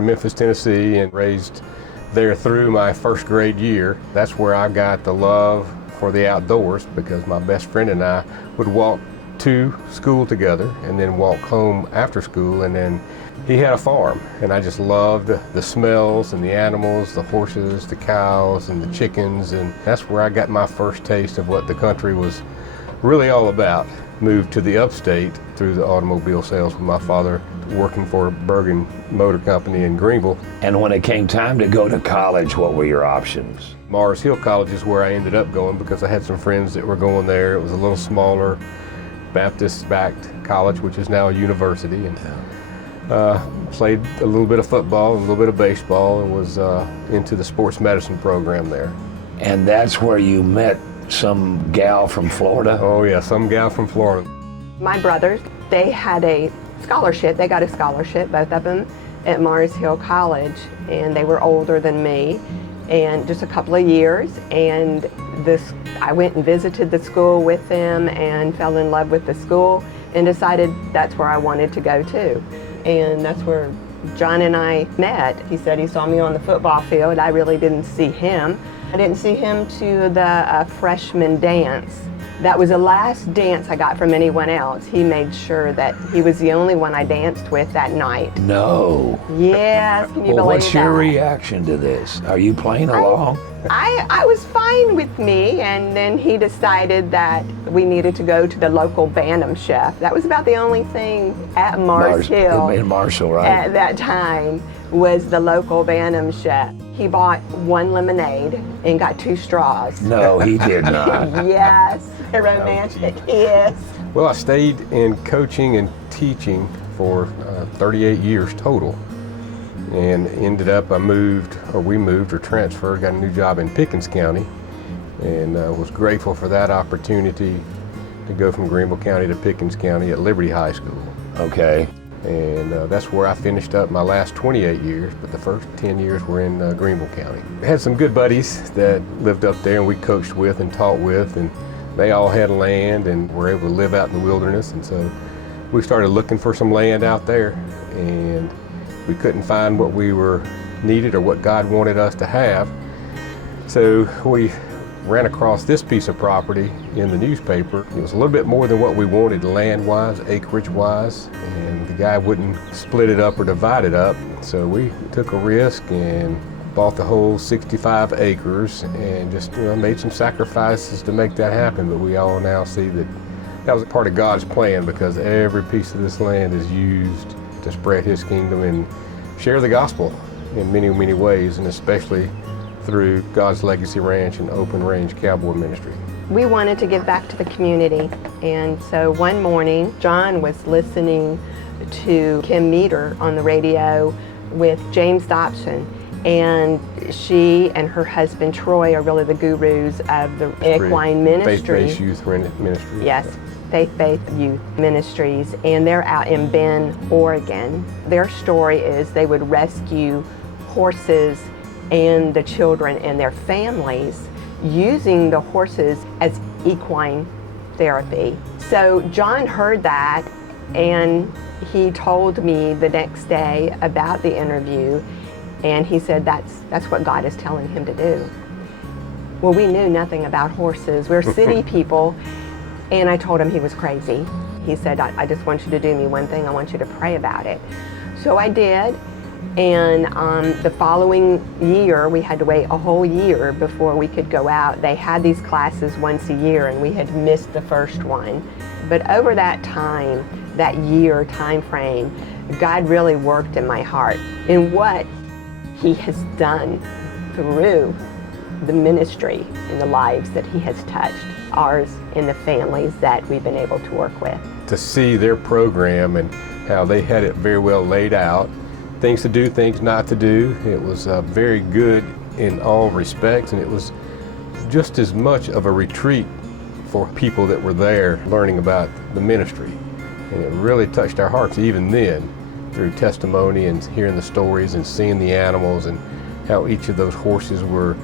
in Memphis, Tennessee, and raised there through my first grade year. That's where I got the love for the outdoors, because my best friend and I would walk to school together and then walk home after school, and then he had a farm, and I just loved the smells and the animals, the horses, the cows, and the chickens, and that's where I got my first taste of what the country was really all about. Moved to the upstate through the automobile sales with my father, working for Bergen Motor Company in Greenville. And when it came time to go to college, what were your options? Mars Hill College is where I ended up going because I had some friends that were going there. It was a little smaller, Baptist-backed college, which is now a university. And played a little bit of football, a little bit of baseball, and was into the sports medicine program there. And that's where you met some gal from Florida? Oh yeah, some gal from Florida. My brothers, they had a scholarship. They got a scholarship, both of them, at Mars Hill College, and they were older than me, and just a couple of years. And I went and visited the school with them and fell in love with the school and decided that's where I wanted to go to. And that's where John and I met. He said he saw me on the football field. I really didn't see him. I didn't see him to the freshman dance. That was the last dance I got from anyone else. He made sure that he was the only one I danced with that night. No. Yes, can you believe that? What's your reaction to this? Are you playing along? I was fine with me, and then he decided that we needed to go to the local Bantam chef. That was about the only thing at Mars Hill in Marshall, right? At that time was the local Bantam chef. He bought one lemonade and got 2 straws. No, he did not. Yes, a romantic kiss. Well, I stayed in coaching and teaching for 38 years total, and ended up, we moved or transferred, got a new job in Pickens County, and was grateful for that opportunity to go from Greenville County to Pickens County at Liberty High School. Okay. And that's where I finished up my last 28 years, but the first 10 years were in Greenville County. I had some good buddies that lived up there and we coached with and taught with, and they all had land and were able to live out in the wilderness, and so we started looking for some land out there, and we couldn't find what we were needed or what God wanted us to have. So we ran across this piece of property in the newspaper. It was a little bit more than what we wanted land-wise, acreage-wise, and the guy wouldn't split it up or divide it up. So we took a risk and bought the whole 65 acres and just made some sacrifices to make that happen. But we all now see that that was a part of God's plan, because every piece of this land is used to spread His kingdom and share the gospel in many, many ways, and especially through God's Legacy Ranch and Open Range Cowboy Ministry. We wanted to give back to the community, and so one morning John was listening to Kim Meter on the radio with James Dobson, and she and her husband Troy are really the gurus of the equine ministry. Faith-based youth ministry. Yes, faith-based youth ministries, and they're out in Bend, Oregon. Their story is they would rescue horses and the children and their families using the horses as equine therapy. So John heard that, and he told me the next day about the interview, and he said that's what God is telling him to do. Well, we knew nothing about horses. We're city people, and I told him he was crazy. He said, I just want you to do me one thing. I want you to pray about it. So I did. And the following year, we had to wait a whole year before we could go out. They had these classes once a year, and we had missed the first one. But over that time, that year time frame, God really worked in my heart in what He has done through the ministry and the lives that He has touched, ours and the families that we've been able to work with. To see their program and how they had it very well laid out, things to do, things not to do. It was very good in all respects, and it was just as much of a retreat for people that were there learning about the ministry. And it really touched our hearts even then, through testimony and hearing the stories and seeing the animals and how each of those horses were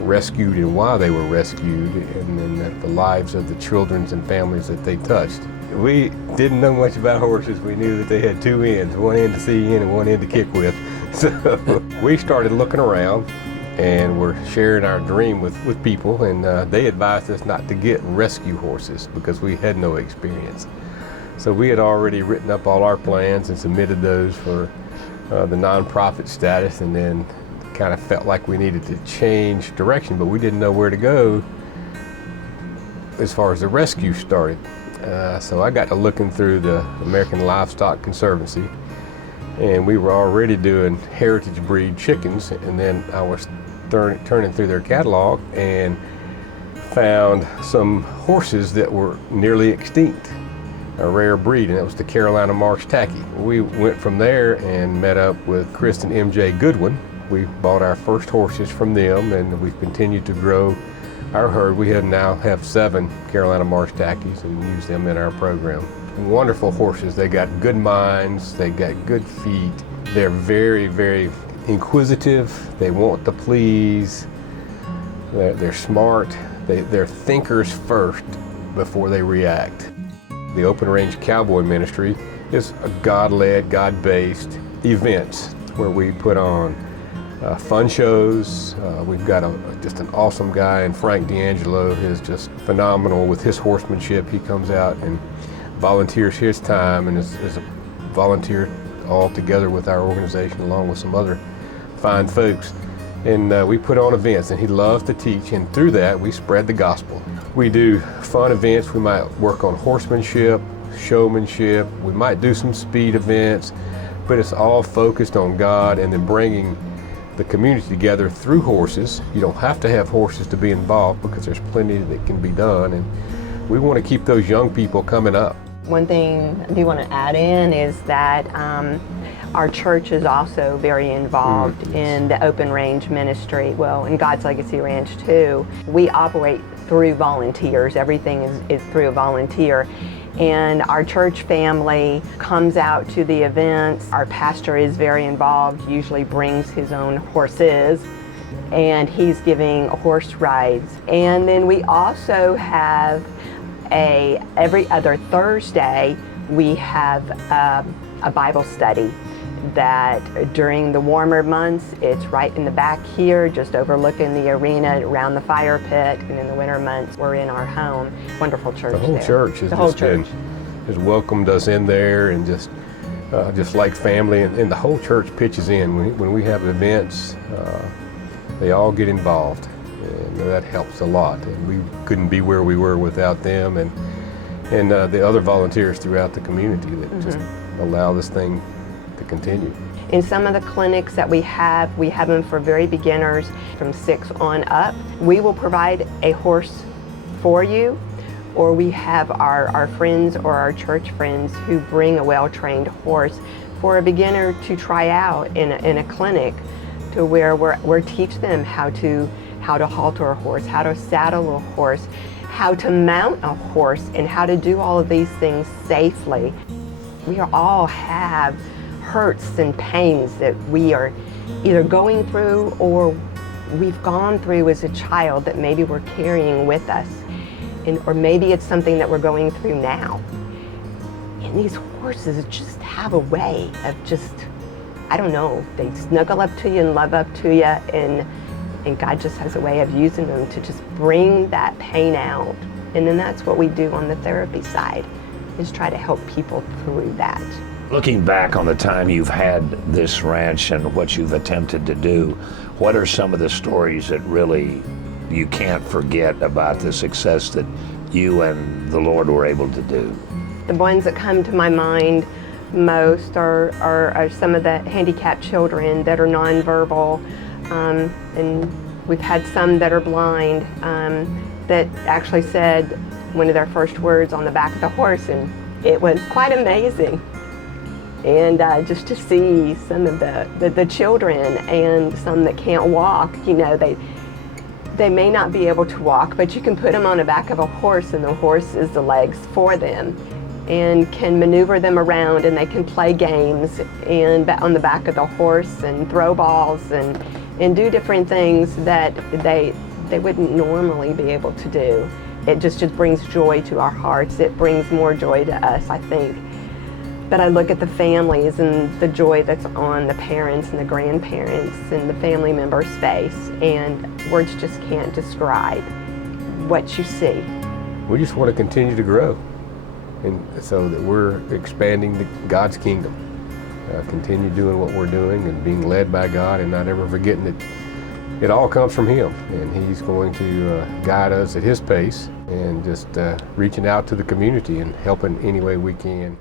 rescued and why they were rescued, and then the lives of the children and families that they touched. We didn't know much about horses. We knew that they had 2 ends, one end to see in and one end to kick with. So we started looking around and we're sharing our dream with people, and they advised us not to get rescue horses because we had no experience. So we had already written up all our plans and submitted those for the nonprofit status, and then kind of felt like we needed to change direction, but we didn't know where to go as far as the rescue started. So I got to looking through the American Livestock Conservancy, and we were already doing heritage breed chickens, and then I was turning through their catalog and found some horses that were nearly extinct, a rare breed, and that was the Carolina Marsh Tacky. We went from there and met up with Chris and MJ Goodwin. We bought our first horses from them, and we've continued to grow our herd. We now have 7 Carolina Marsh Tackies and use them in our program. Wonderful horses. They got good minds, they got good feet. They're very, very inquisitive. They want to please. They're smart. They're thinkers first before they react. The Open Range Cowboy Ministry is a God-led, God-based events where we put on fun shows. We've got just an awesome guy, and Frank D'Angelo is just phenomenal with his horsemanship. He comes out and volunteers his time and is a volunteer all together with our organization along with some other fine folks. And we put on events, and he loves to teach, and through that we spread the gospel. We do fun events. We might work on horsemanship, showmanship. We might do some speed events, but it's all focused on God and then bringing the community together through horses. You don't have to have horses to be involved because there's plenty that can be done, and we want to keep those young people coming up. One thing I do want to add in is that our church is also very involved in the open range ministry, well, in God's Legacy Ranch too. We operate through volunteers. Everything is through a volunteer. And our church family comes out to the events. Our pastor is very involved, usually brings his own horses, and he's giving horse rides. And then we also have every other Thursday, we have a Bible study that during the warmer months, it's right in the back here, just overlooking the arena around the fire pit, and in the winter months, we're in our home. Wonderful church there. The whole church has welcomed us in there, and just like family, and the whole church pitches in. When we have events, they all get involved, and that helps a lot. And we couldn't be where we were without them, and the other volunteers throughout the community that just allow this thing to continue. In some of the clinics that we have them for very beginners from 6 on up. We will provide a horse for you, or we have our friends or our church friends who bring a well-trained horse for a beginner to try out in a clinic, to where we're teach them how to halter a horse, how to saddle a horse, how to mount a horse, and how to do all of these things safely. We all have hurts and pains that we are either going through or we've gone through as a child that maybe we're carrying with us, or maybe it's something that we're going through now. And these horses just have a way of just, I don't know, they snuggle up to you and love up to you, and God just has a way of using them to just bring that pain out. And then that's what we do on the therapy side, is try to help people through that. Looking back on the time you've had this ranch and what you've attempted to do, what are some of the stories that really you can't forget about the success that you and the Lord were able to do? The ones that come to my mind most are some of the handicapped children that are nonverbal, and we've had some that are blind that actually said one of their first words on the back of the horse, and it was quite amazing. And just to see some of the children, and some that can't walk, you know, they may not be able to walk, but you can put them on the back of a horse, and the horse is the legs for them, and can maneuver them around, and they can play games and on the back of the horse, and throw balls, and do different things that they wouldn't normally be able to do. It just brings joy to our hearts. It brings more joy to us, I think. But I look at the families and the joy that's on the parents and the grandparents and the family members' face, and words just can't describe what you see. We just want to continue to grow, and so that we're expanding God's kingdom. Continue doing what we're doing and being led by God, and not ever forgetting that it all comes from Him, and He's going to guide us at His pace, and just reaching out to the community and helping any way we can.